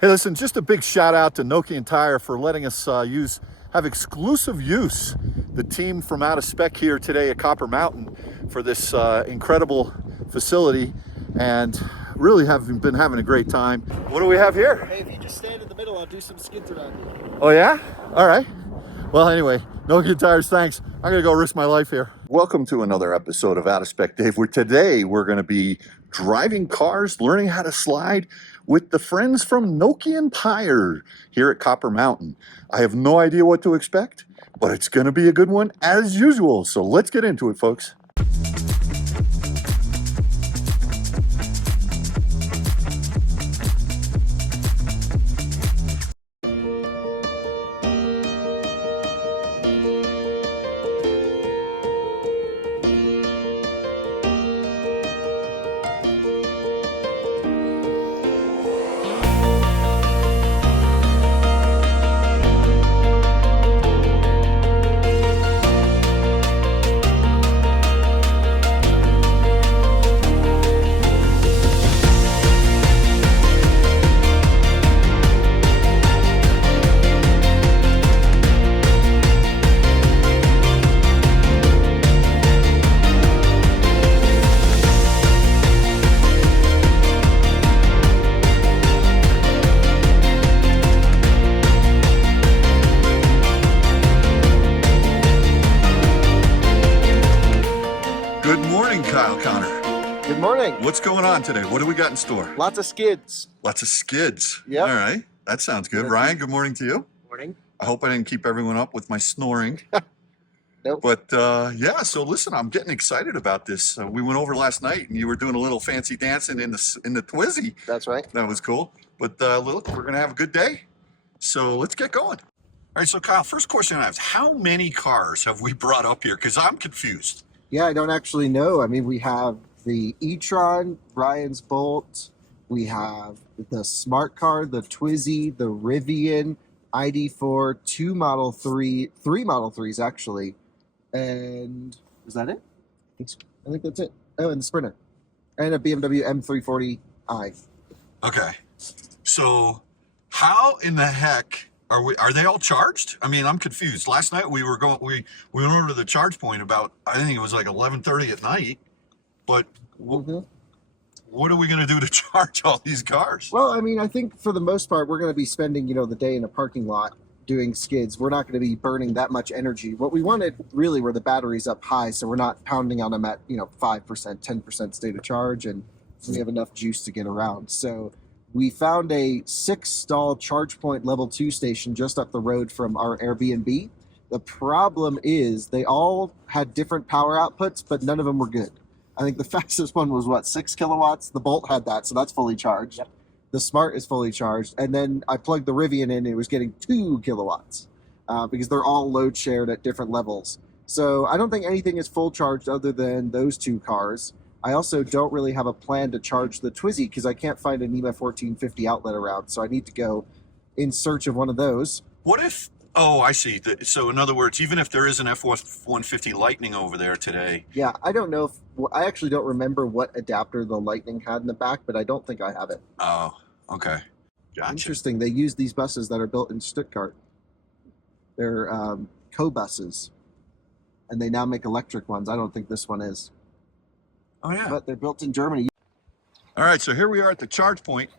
Hey, listen, just a big shout out to Nokian Tire for letting us have exclusive use the team from Out of Spec here today at Copper Mountain for this incredible facility, and really have been having a great time. What do we have here? Hey, if you just stand in the middle, I'll do some skids around you. Oh yeah? All right. Well, anyway, Nokian Tires, thanks. I'm gonna go risk my life here. Welcome to another episode of Out of Spec Dave, where today we're gonna be driving cars, learning how to slide with the friends from Nokian Tyres here at Copper Mountain. I have no idea what to expect, but it's gonna be a good one as usual. So let's get into it, folks. Good morning. What's going on today? What do we got in store? Lots of skids. Lots of skids. Yep. All right. That sounds good. Ryan, good morning to you. Morning. I hope I didn't keep everyone up with my snoring. Nope. But yeah, so listen, I'm getting excited about this. We went over last night and you were doing a little fancy dancing in the Twizzy. That's right. That was cool. But look, we're going to have a good day. So let's get going. All right, so Kyle, first question I have is how many cars have we brought up here? Because I'm confused. Yeah, I don't actually know. I mean, we have the e-tron, Ryan's Bolt. We have the smart car, the Twizy, the Rivian, ID4, three Model 3s actually. And is that it? I think that's it. Oh, and the Sprinter. And a BMW M340i. Okay. So how in the heck are they all charged? I mean, I'm confused. Last night we went over to the charge point about, I think it was like 11:30 at night. But what are we going to do to charge all these cars? Well, I mean, I think for the most part, we're going to be spending, the day in a parking lot doing skids. We're not going to be burning that much energy. What we wanted really were the batteries up high, so we're not pounding on them at, 5%, 10% state of charge, and we have enough juice to get around. So we found a 6-stall charge point level 2 station just up the road from our Airbnb. The problem is they all had different power outputs, but none of them were good. I think the fastest one was 6 kilowatts. The Bolt had that, so that's fully charged. Yep. The Smart is fully charged. And then I plugged the Rivian in, and it was getting 2 kilowatts because they're all load shared at different levels. So I don't think anything is full charged other than those 2 cars. I also don't really have a plan to charge the Twizy because I can't find a NEMA 1450 outlet around. So I need to go in search of one of those. What if... Oh, I see. So in other words, even if there is an F-150 Lightning over there today. Yeah, I don't know I actually don't remember what adapter the Lightning had in the back, but I don't think I have it. Oh, okay. Gotcha. Interesting. They use these buses that are built in Stuttgart. They're co-buses, and they now make electric ones. I don't think this one is. Oh, yeah. But they're built in Germany. All right, so here we are at the charge point.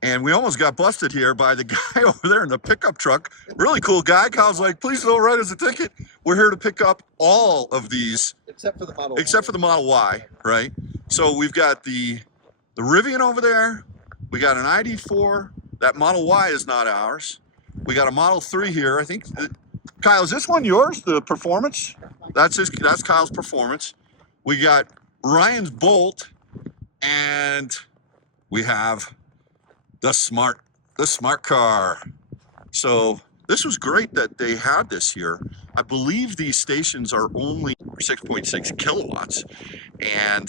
And we almost got busted here by the guy over there in the pickup truck. Really cool guy. Kyle's like, please don't write us a ticket. We're here to pick up all of these. Except for the Model Y, right? So we've got the Rivian over there. We got an ID4. That Model Y is not ours. We got a Model 3 here. I think, Kyle, is this one yours, the Performance? That's Kyle's Performance. We got Ryan's Bolt. And we have the smart car. So this was great that they had this here. I believe these stations are only 6.6 kilowatts. And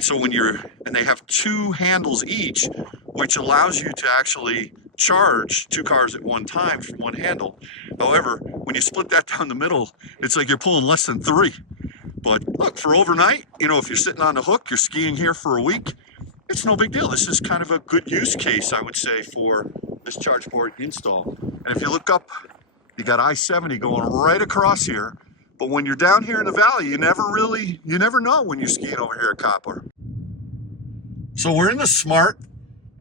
so they have 2 handles each, which allows you to actually charge 2 cars at one time from one handle. However, when you split that down the middle, it's like you're pulling less than 3. But look, for overnight, if you're sitting on the hook, you're skiing here for a week, it's no big deal. This is kind of a good use case, I would say, for this charge port install. And if you look up, you got I-70 going right across here. But when you're down here in the valley, you never know when you're skiing over here at Copper. So we're in the Smart,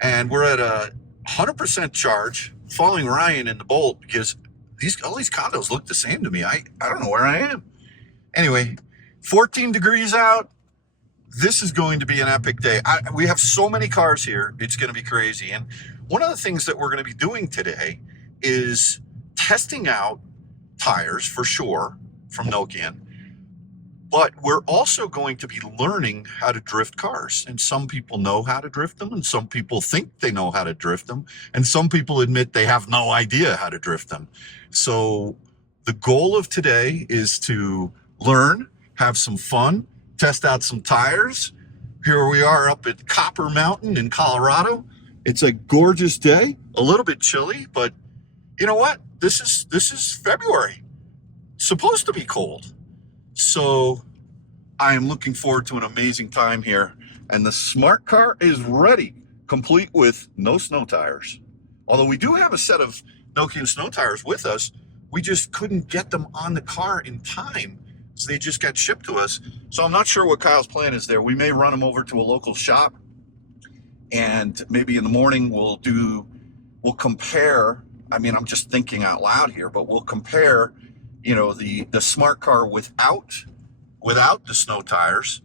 and we're at a 100% charge, following Ryan in the Bolt, because all these condos look the same to me. I don't know where I am. Anyway, 14 degrees out. This is going to be an epic day. We have so many cars here. It's going to be crazy. And one of the things that we're going to be doing today is testing out tires for sure from Nokian. But we're also going to be learning how to drift cars. And some people know how to drift them, and some people think they know how to drift them, and some people admit they have no idea how to drift them. So the goal of today is to learn, have some fun, test out some tires. Here we are up at Copper Mountain in Colorado. It's a gorgeous day, a little bit chilly, but you know what? This is February. It's supposed to be cold. So I am looking forward to an amazing time here. And the Smart car is ready, complete with no snow tires. Although we do have a set of Nokian snow tires with us, we just couldn't get them on the car in time. So they just got shipped to us. So I'm not sure what Kyle's plan is there. We may run them over to a local shop, and maybe in the morning we'll compare. I mean, I'm just thinking out loud here, but we'll compare, you know, the Smart car without the snow tires.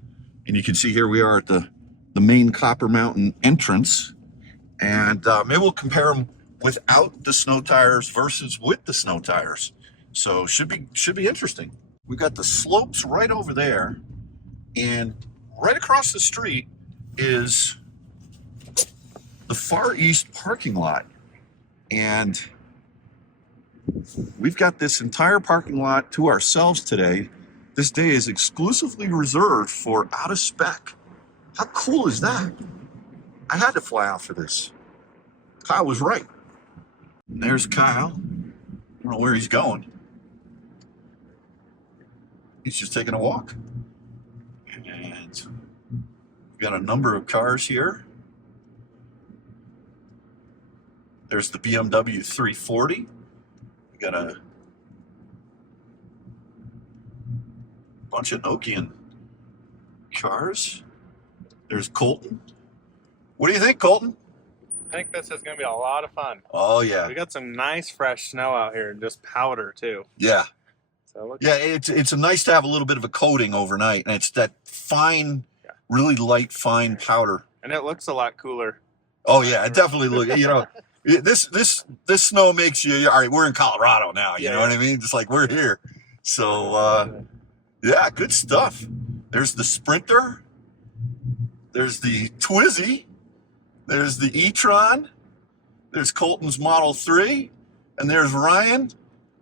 And you can see here we are at the main Copper Mountain entrance. And maybe we'll compare them without the snow tires versus with the snow tires. So should be interesting. We've got the slopes right over there, and right across the street is the Far East parking lot. And we've got this entire parking lot to ourselves today. This day is exclusively reserved for Out of Spec. How cool is that? I had to fly out for this. Kyle was right. And there's Kyle. I don't know where he's going. He's just taking a walk. And we've got a number of cars here. There's the BMW 340. We got a bunch of Nokian cars. There's Colton. What do you think, Colton? I think this is going to be a lot of fun. Oh, yeah. We got some nice fresh snow out here and just powder, too. Yeah. So yeah, it's nice to have a little bit of a coating overnight, and it's that fine, really light, fine powder. And it looks a lot cooler. Oh, yeah, it definitely looks, you know, this snow makes you, all right, we're in Colorado now, you know what I mean? Just like we're here. So, yeah, good stuff. There's the Sprinter. There's the Twizy. There's the e-tron. There's Colton's Model 3. And there's Ryan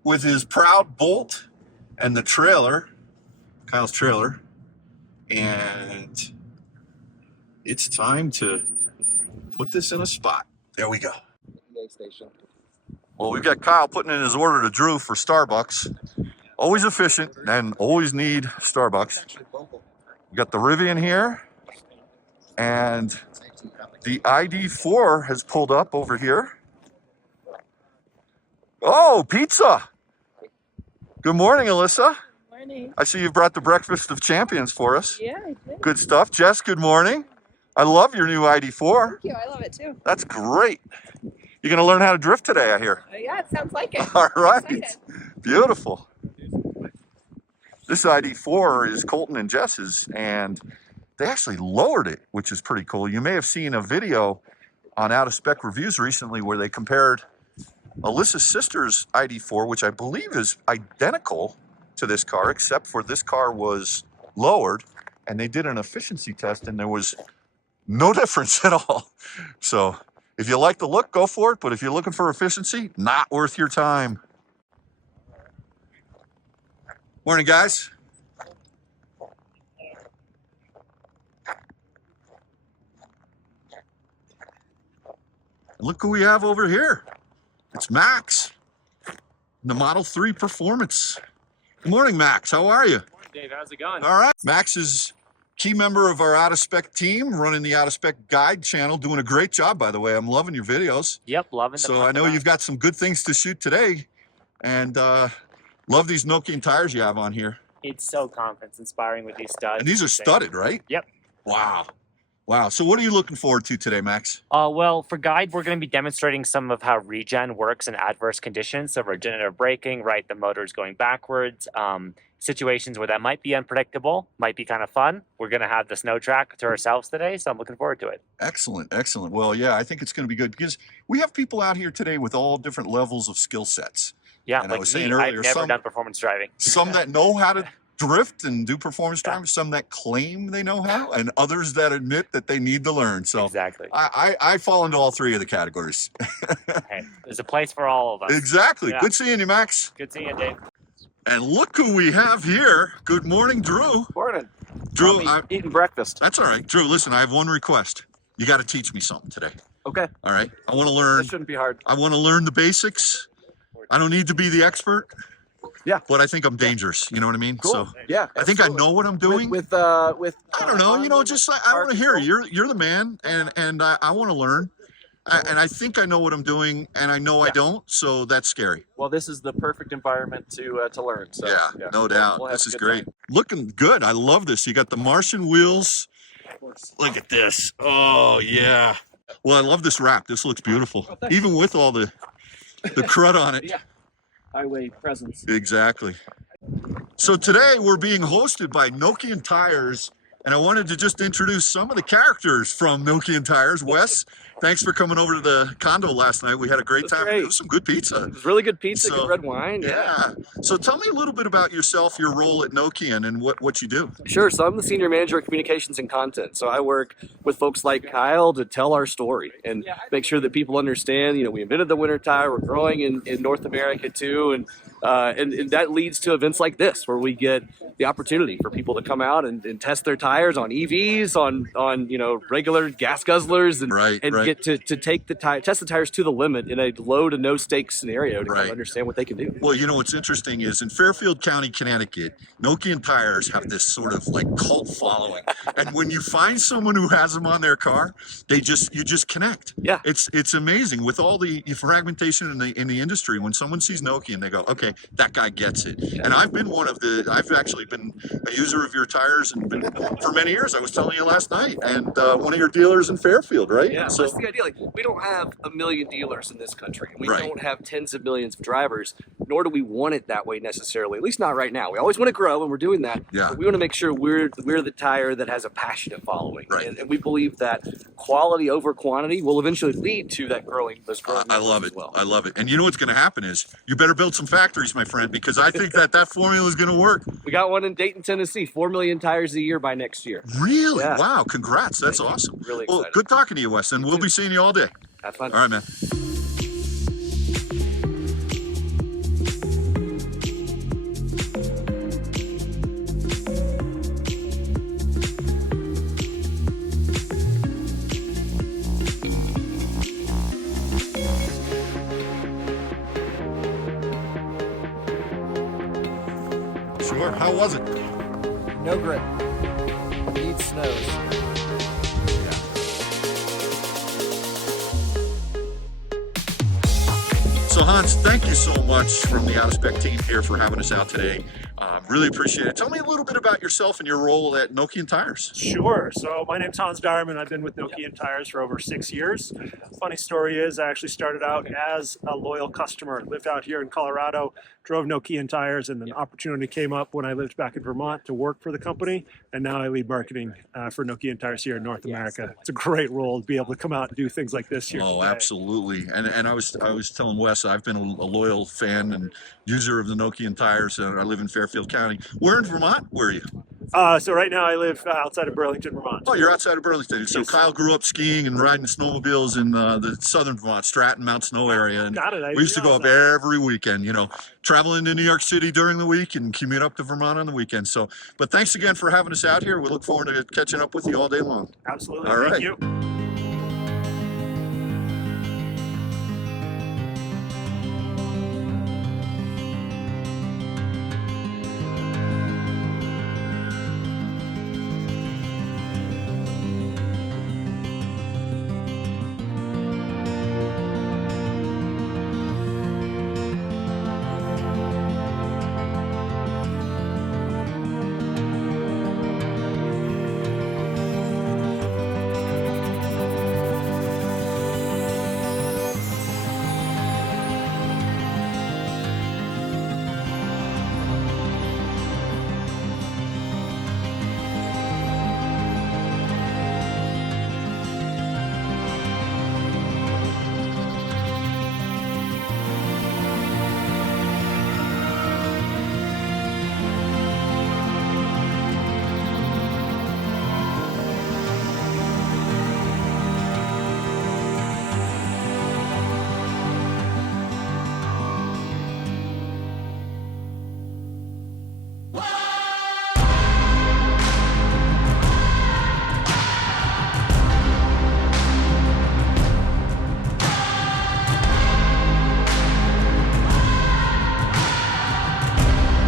with his proud Bolt and the trailer, Kyle's trailer. And it's time to put this in a spot. There we go. Well, we've got Kyle putting in his order to Drew for Starbucks. Always efficient and always need Starbucks. We got the Rivian here, and the ID4 has pulled up over here. Oh, pizza! Good morning, Alyssa. Good morning. I see you've brought the breakfast of champions for us. Yeah, I did. Good stuff. Jess, good morning. I love your new ID4. Thank you. I love it too. That's great. You're going to learn how to drift today, I hear. Yeah, it sounds like it. All right. I'm excited. Beautiful. This ID4 is Colton and Jess's, and they actually lowered it, which is pretty cool. You may have seen a video on Out of Spec Reviews recently where they compared Alyssa's sister's ID4, which I believe is identical to this car, except for this car was lowered, and they did an efficiency test, and there was no difference at all. So if you like the look, go for it, but if you're looking for efficiency, not worth your time. Morning, guys. Look who we have over here. It's Max, the Model 3 Performance. Good morning, Max. How are you? Good morning, Dave. How's it going? All right. Max is key member of our Out of Spec team, running the Out of Spec Guide channel, doing a great job, by the way. I'm loving your videos. Yep, loving the So I know you've got some good things to shoot today, and love these Nokian tires you have on here. It's so confidence inspiring with these studs. And these are studded, right? Yep. Wow. Wow. So what are you looking forward to today, Max? Well, for Guide, we're going to be demonstrating some of how regen works in adverse conditions. So regenerative braking, right? The motor's going backwards. Situations where that might be unpredictable, might be kind of fun. We're going to have the snow track to ourselves today, so I'm looking forward to it. Excellent. Excellent. Well, yeah, I think it's going to be good because we have people out here today with all different levels of skill sets. Yeah, And I like was me, saying earlier, I've never done performance driving. Some that know how to drift and do performance driving, some that claim they know how, and others that admit that they need to learn. So Exactly. I fall into all three of the categories. Hey, there's a place for all of us. Exactly. Yeah. Good seeing you, Max. Good seeing you, Dave. And look who we have here. Good morning, Drew. Morning. Drew, Eating breakfast. that's all right. Drew, listen, I have one request. You got to teach me something today. Okay. All right. I want to learn. That shouldn't be hard. I want to learn the basics. I don't need to be the expert. Yeah. But I think I'm dangerous. You know what I mean? Cool. So Yeah. I think I know what I'm doing. With I don't know. You know, just like, I car want to hear it. control. You're the man, and I want to learn. And I think I know what I'm doing, and I know I Yeah. don't. So that's scary. Well, this is the perfect environment to learn. So Yeah, no doubt. we'll have This a is good great. time. Looking good. I love this. You got the Martian wheels. Look at this. Oh yeah. Well, I love this wrap. This looks beautiful, thanks. even with all the crud on it. Yeah. Highway presence. Exactly. So today we're being hosted by Nokian Tyres, and I wanted to just introduce some of the characters from Nokian Tyres. Wes, thanks for coming over to the condo last night. We had a great That's time. great. It was some good pizza. It was really good pizza, So, good red wine. Yeah. So tell me a little bit about yourself, your role at Nokian, and what you do. Sure. So I'm the senior manager of communications and content. So I work with folks like Kyle to tell our story and make sure that people understand. You know, we invented the winter tire. We're growing in North America too, and that leads to events like this where we get the opportunity for people to come out and test their tires on EVs, on regular gas guzzlers, and Right, and right. get to take test the tires to the limit in a low to no stakes scenario to kind Right. of understand what they can do. Well, you know what's interesting is in Fairfield County, Connecticut, Nokian Tyres have this sort of like cult following, and when you find someone who has them on their car, you just connect. Yeah. It's amazing with all the fragmentation in the industry. When someone sees Nokian, they go, okay, that guy gets it. And I've actually been a user of your tires and been for many years. I was telling you last night, and one of your dealers in Fairfield, right? Yeah, So that's the idea. Like, we don't have a million dealers in this country. We Right. don't have tens of millions of drivers, nor do we want it that way necessarily. At least not right now. We always want to grow, and we're doing that. Yeah. But we want to make sure we're the tire that has a passionate following, Right. and we believe that quality over quantity will eventually lead to those growing. I love numbers it. as well. I love it. And you know what's going to happen is you better build some factories, my friend, because I think that formula is going to work. We got one in Dayton, Tennessee. 4 million tires a year by next year. Really? Yeah. Wow. Congrats. That's awesome. Really Well, excited. good talking to you, Wes, and we'll be seeing you all day. Have fun. All right, man. Sure. How was it? No grip. Needs snows. So Hans, thank you so much from the Out of Spec team here for having us out today. Really appreciate it. Tell me a little bit about yourself and your role at Nokian Tyres. Sure. So my name's Hans Diarman. I've been with Nokian Tyres for over 6 years. Funny story is I actually started out as a loyal customer. Lived out here in Colorado, drove Nokian Tyres, and an opportunity came up when I lived back in Vermont to work for the company. And now I lead marketing for Nokian Tyres here in North America. It's a great role to be able to come out and do things like this here Oh, today. absolutely. And I was telling Wes, I've been a loyal fan and user of the Nokian Tyres. I live in Fairfield County. Where in Vermont? Where are you? So right now I live outside of Burlington, Vermont. Oh, you're outside of Burlington. So Yes. Kyle grew up skiing and riding snowmobiles in the southern Vermont, Stratton, Mount Snow area. And Got it. I we used to go up realized that. every weekend, traveling to New York City during the week and commute up to Vermont on the weekend. So, but thanks again for having us out here. We look forward to catching up with you all day long. Absolutely. All Thank right. you.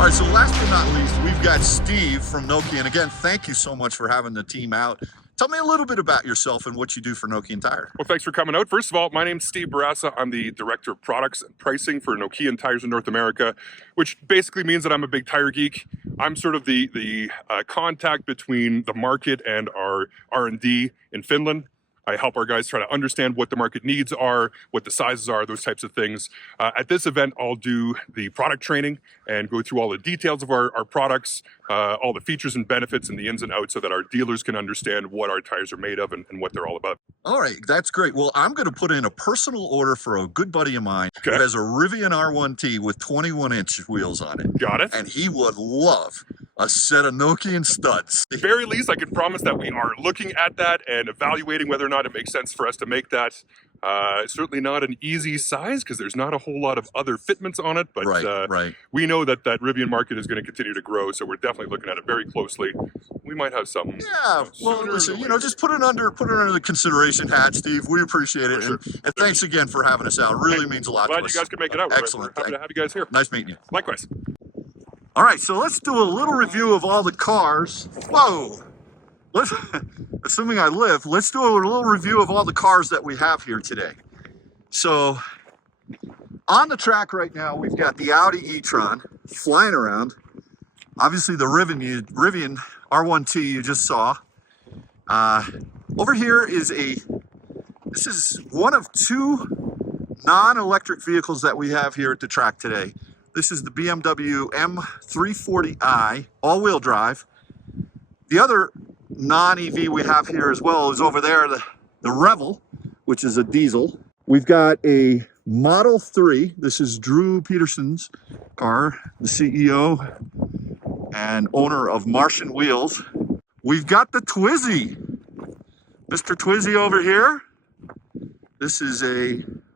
All right, so last but not least, we've got Steve from Nokian. Again, thank you so much for having the team out. Tell me a little bit about yourself and what you do for Nokian Tyres. Well, thanks for coming out. First of all, my name's Steve Barassa. I'm the Director of Products and Pricing for Nokian Tyres in North America, which basically means that I'm a big tire geek. I'm sort of the contact between the market and our R&D in Finland. I help our guys try to understand what the market needs are, what the sizes are, those types of things. At this event, I'll do the product training and go through all the details of our products, all the features and benefits and the ins and outs so that our dealers can understand what our tires are made of and what they're all about. All right, that's great. Well, I'm going to put in a personal order for a good buddy of mine who has a Rivian R1T with 21-inch wheels on it. Got it. And he would love a set of Nokian studs. At the very least, I can promise that we are looking at that and evaluating whether or not it makes sense for us to make that. It's certainly not an easy size because there's not a whole lot of other fitments on it, but we know that that Rivian market is going to continue to grow, so we're definitely looking at it very closely. We might have something. Yeah, well, listen, you know, just put it under the consideration hat, Steve. We appreciate it, and thanks again for having us out. It really means a lot to us. Glad you guys could make it out. Excellent. We're happy to have you guys here. Nice meeting you. Likewise. All right, so let's do a little review of all the cars. Whoa! Assuming I live, let's do a little review of all the cars that we have here today. So, on the track right now, we've got the Audi e-tron flying around. Obviously, the Rivian R1T you just saw. Over here is this is one of two non-electric vehicles that we have here at the track today. This is the BMW M340i, all-wheel drive. The other non-EV we have here as well is over there, the Revel, which is a diesel. We've got a Model 3. This is Drew Peterson's car, the CEO and owner of Martian Wheels. We've got the Twizy. Mr. Twizy over here. This is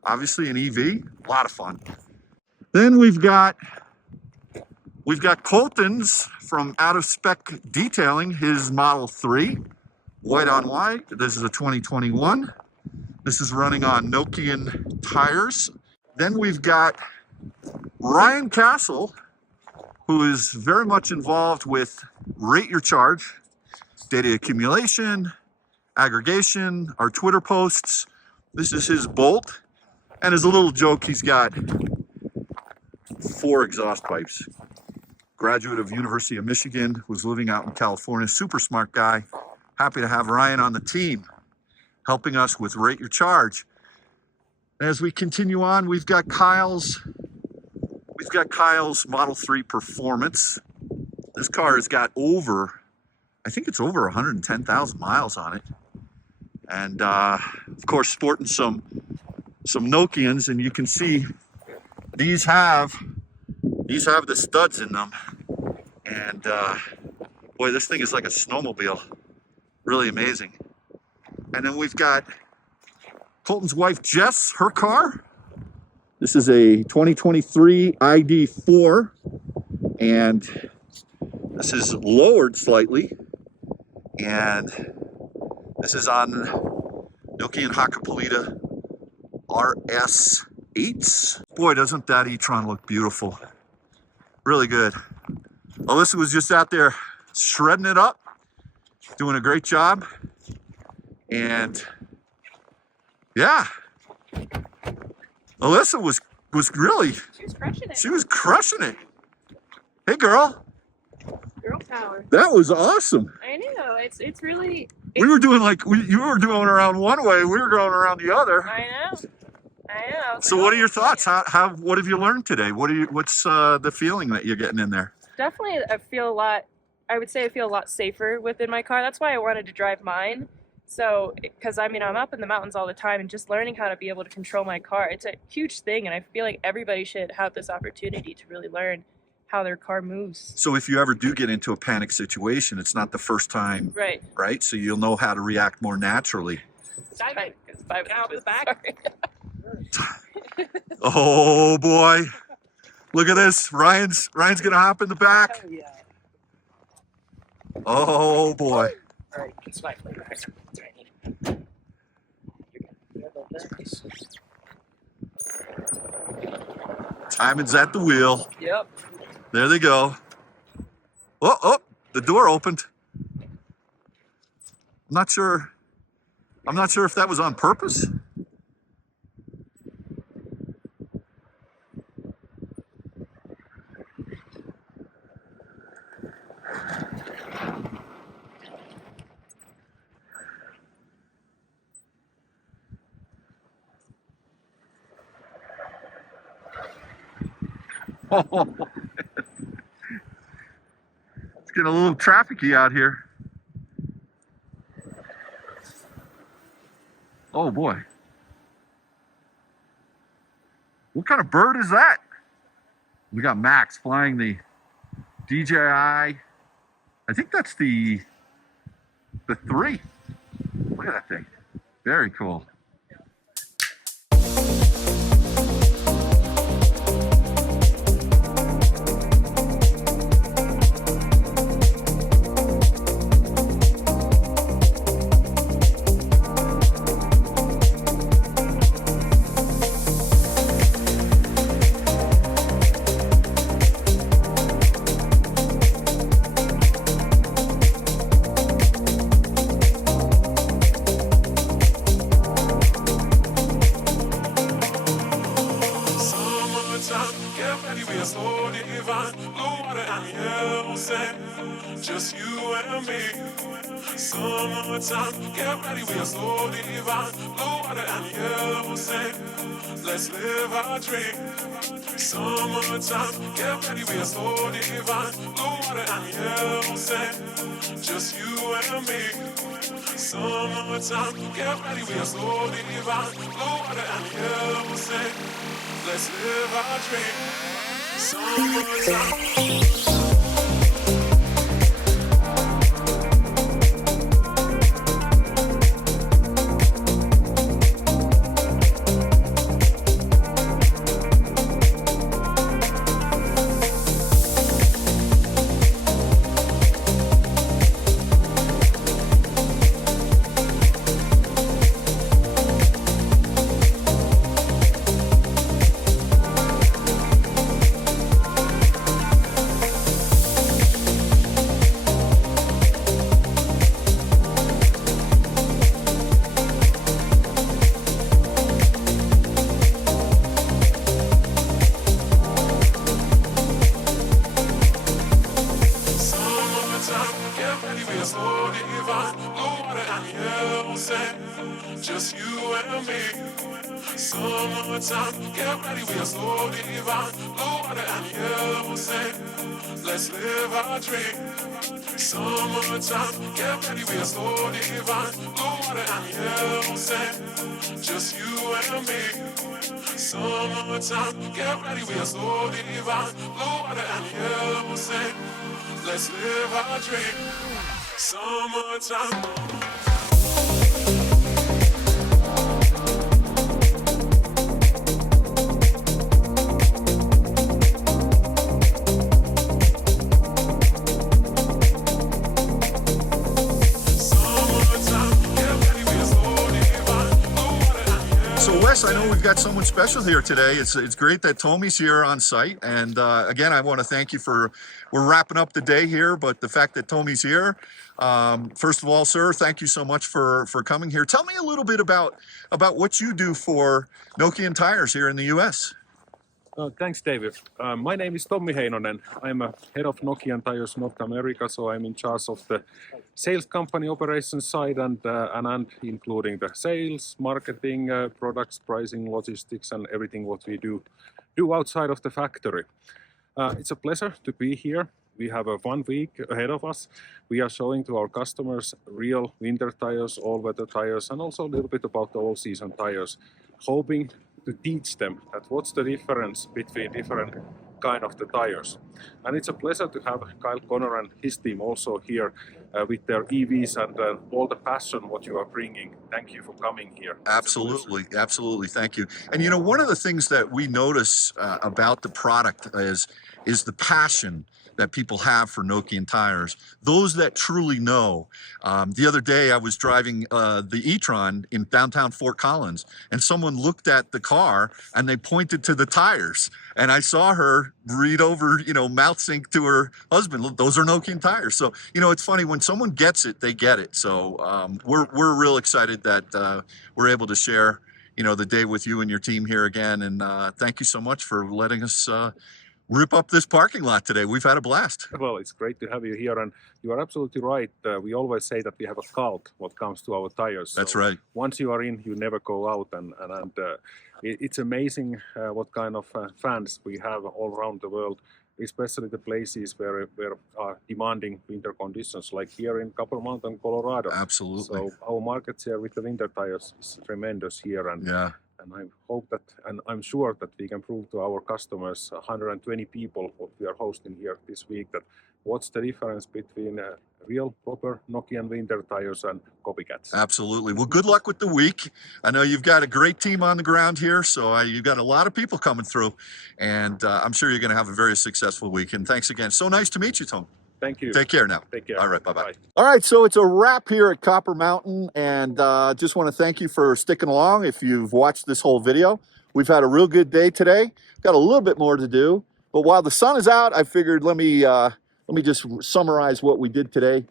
obviously an EV, a lot of fun. Then we've got Colton's from Out of Spec Detailing, his Model 3, white on white. This is a 2021. This is running on Nokian Tyres. Then we've got Ryan Castle, who is very much involved with Rate Your Charge, data accumulation, aggregation, our Twitter posts. This is his Bolt. And as a little joke, he's got 4 exhaust pipes. Graduate of University of Michigan, was living out in California, super smart guy. Happy to have Ryan on the team, helping us with Rate Your Charge. As we continue on, we've got Kyle's Model 3 Performance. This car has got I think it's over 110,000 miles on it. And of course, sporting some Nokians, and you can see these have the studs in them, and boy, this thing is like a snowmobile, really amazing. And then we've got Colton's wife Jess, her car. This is a 2023 ID4, and this is lowered slightly, and this is on Nokian Hakkapeliitta RS8s. Boy, doesn't that e-tron look beautiful. Really good. Alyssa was just out there shredding it up, doing a great job. And yeah, Alyssa was really, She was crushing it. she was crushing it. Hey girl, Girl power. that was awesome. I know. It's really. We were doing you were doing around one way, we were going around the other. I know. So what are your thoughts? What have you learned today? What's the feeling that you're getting in there? Definitely, I would say I feel a lot safer within my car. That's why I wanted to drive mine. So, because I mean, I'm up in the mountains all the time, and just learning how to be able to control my car, it's a huge thing, and I feel like everybody should have this opportunity to really learn how their car moves. So if you ever do get into a panic situation, it's not the first time, Right? So you'll know how to react more naturally. Right. Out the back. Oh boy, look at this. Ryan's gonna hop in the back. Oh, yeah. Oh boy. All right, it's my flavor. Simon's at the wheel. Yep. There they go. Oh, the door opened. I'm not sure if that was on purpose. It's getting a little trafficy out here. Oh boy. What kind of bird is that? We got Max flying the DJI. I think that's the 3. Look at that thing. Very cool. Just you and me. Summertime, get ready, we are slow divine. Blue water and yellow sand. Let's live our dream. Summertime, get ready, we are slow divine. Blue water and yellow sand. Just you and me. Summertime, get ready, we are slow divine. Blue water and yellow sand. Let's live our dream. Summertime. Just you and me. Summertime, get ready, we are slow divine. Blue water and yellow sand. Let's live our dream. Summertime, get ready, we are slow divine. Blue water and yellow sand. Just you and me. Summertime, get ready, we are slow divine. Blue water and yellow sand. Let's live our dream. Summertime. I know we've got someone special here today. It's great that Tommy's here on site, and again, I want to thank you for. We're wrapping up the day here, but the fact that Tommy's here, first of all, sir, thank you so much for coming here. Tell me a little bit about what you do for Nokian Tyres here in the U.S. Thanks, David. My name is Tommi Heinonen. I'm a head of Nokian Tyres North America, so I'm in charge of the sales company operations side and including the sales, marketing, products, pricing, logistics, and everything what we do outside of the factory. It's a pleasure to be here. We have a 1 week ahead of us. We are showing to our customers real winter tires, all-weather tires, and also a little bit about the all-season tires, hoping to teach them that what's the difference between different kind of the tires. And it's a pleasure to have Kyle Connor and his team also here with their EVs and all the passion what you are bringing. Thank you for coming here. Absolutely, absolutely. Thank you. And you know, one of the things that we notice about the product is the passion that people have for Nokian tires. Those that truly know. The other day I was driving the e-tron in downtown Fort Collins, and someone looked at the car and they pointed to the tires, and I saw her read over, mouth sync to her husband. Look, those are Nokian tires. So, it's funny when someone gets it, they get it. So we're real excited that we're able to share, the day with you and your team here again. And thank you so much for letting us rip up this parking lot today. We've had a blast. Well, it's great to have you here, and you are absolutely right. We always say that we have a cult when it comes to our tires. That's so right. Once you are in, you never go out, and it's amazing what kind of fans we have all around the world, especially the places where are demanding winter conditions, like here in Copper Mountain, Colorado. Absolutely. So our market share with the winter tires is tremendous here, and Yeah. and I hope that, and I'm sure that we can prove to our customers, 120 people, what we are hosting here this week, that what's the difference between real proper Nokian winter tires and copycats. Absolutely. Well, good luck with the week. I know you've got a great team on the ground here, so you've got a lot of people coming through, and I'm sure you're going to have a very successful week. And thanks again. So nice to meet you, Tom. Thank you. Take care now. Take care. All right. Bye-bye. Bye. All right. So it's a wrap here at Copper Mountain, and just want to thank you for sticking along. If you've watched this whole video, we've had a real good day today. Got a little bit more to do, but while the sun is out, I figured let me just summarize what we did today.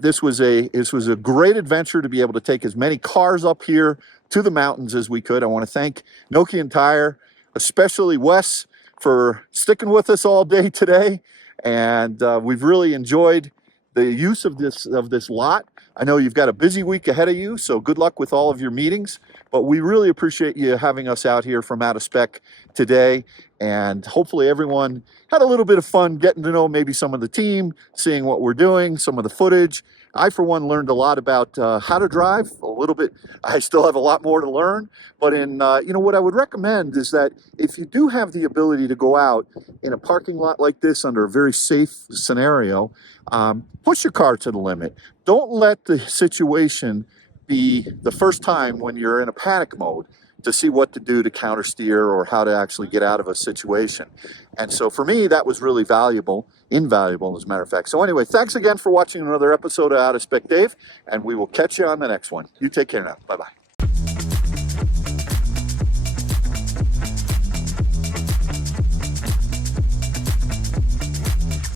This was a great adventure to be able to take as many cars up here to the mountains as we could. I want to thank Nokian Tire, especially Wes, for sticking with us all day today. And we've really enjoyed the use of this lot. I know you've got a busy week ahead of you, so good luck with all of your meetings. But we really appreciate you having us out here from Out of Spec today. And hopefully everyone had a little bit of fun getting to know maybe some of the team, seeing what we're doing, some of the footage. I, for one, learned a lot about how to drive, a little bit. I still have a lot more to learn. But what I would recommend is that if you do have the ability to go out in a parking lot like this under a very safe scenario, push your car to the limit. Don't let the situation be the first time when you're in a panic mode to see what to do to counter steer or how to actually get out of a situation. And so for me, that was really invaluable as a matter of fact. So anyway, thanks again for watching another episode of Out of Spec Dave, and we will catch you on the next one. You take care now. Bye-bye.